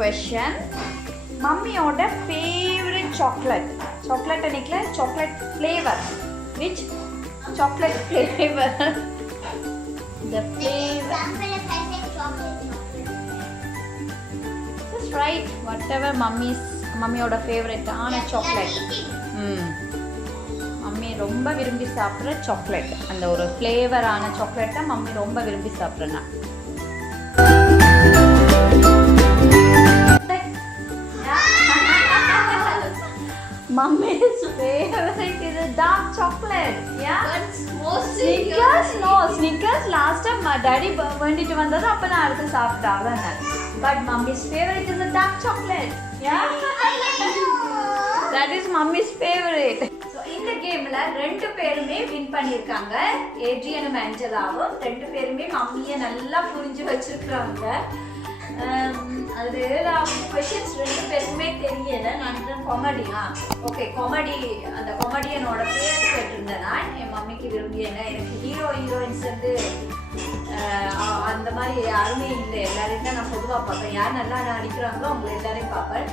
question. மம்மியோட favorite chocolate. Chocolate அன்னைக்குல chocolate flavor. Which chocolate flavor? The flavor. Just right. Whatever மம்மியோட favorite ஆன chocolate. Mummy ரொம்ப விரும்பி சாப்பிட்ற chocolate, அந்த ஒரு ஃப்ளேவரான சாக்லேட்டை மம்மி ரொம்ப விரும்பி சாப்பிட்றேன்னா. Mummy's favorite is a dark chocolate. Yeah. Snickers? No, Snickers last time my daddy வேண்டிட்டு வந்தது அப்ப நான் எடுத்து சாப்பிட்டேன் அவ்வளவுதான். But Mummy's favorite is a dark chocolate. Yeah. That is Mummy's favorite. So இந்த கேம்ல ரெண்டு பேருமே வின் பண்ணிருக்காங்க. ஏட்ரியனும் ஆஞ்சலாவும் ரெண்டு பேருமே மம்மியை நல்லா புரிஞ்சு வச்சிருக்காங்க. அது क्वेश्चंस ரெண்டு பேருக்குமே தெரியல. நான் காமெடியா ஓகே காமெடி அந்த காமெடியனோட பேர் கேட்டிருந்தேன். நான் என் மம்மிக்கு விரும்பியேன். எனக்கு ஹீரோயின்ஸ் வந்து அந்த மாதிரி யாருமே இல்லை. எல்லாரையும் தான் நான் பொதுவாக பார்ப்பேன். யார் நல்லா நடிக்கிறாங்களோ அவங்க எல்லாரையும் பார்ப்பேன்.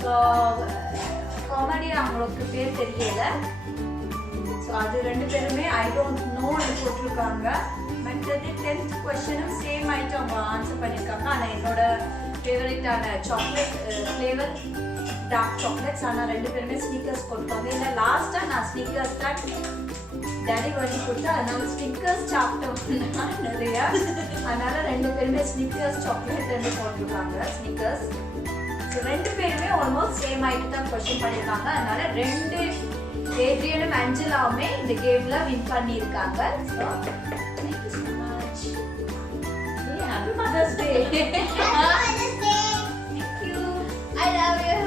ஸோ காமெடி அவங்களுக்கு பேர் தெரியல. ஸோ அது ரெண்டு பேருமே ஐ டோன்ட் நோன்னு போட்டிருக்காங்க. மற்றது 10th கொஸ்டினும் சேம் ஆகிட்டு அவங்க ஆன்சர் பண்ணியிருக்காங்க. ஆனால் என்னோட ஃபேவரட்டான சாக்லேட் ஃப்ளேவர் டார்க் சாக்லேட்ஸ். ஆனால் ரெண்டு பேருமே ஸ்னிக்கர்ஸ் போட்டுருக்காங்க. இல்லை லாஸ்ட்டாக நான் ஸ்னிக்கர்ஸ் தான் டேடி வண்டி கொடுத்தா அதனால ஸ்னிக்கர்ஸ் சாப்பிட்டோம் நிறையா. அதனால ரெண்டு பேருமே ஸ்னிக்கர்ஸ் சாக்லேட் ரெண்டு போட்டிருக்காங்க ஸ்னிக்கர்ஸ். ஸோ ரெண்டு பேருமே ஆல்மோஸ்ட் சேம் ஆகிட்டு தான் கொஸ்டின் பண்ணியிருக்காங்க. அதனால ரெண்டு ஏட்ரியனும் ஆஞ்சலாவுமே இந்த கேம்ல வின் பண்ணியிருக்காங்க. So thank you so much. Hey, happy Mother's Day. Happy Mother's Day. Thank you. I love you.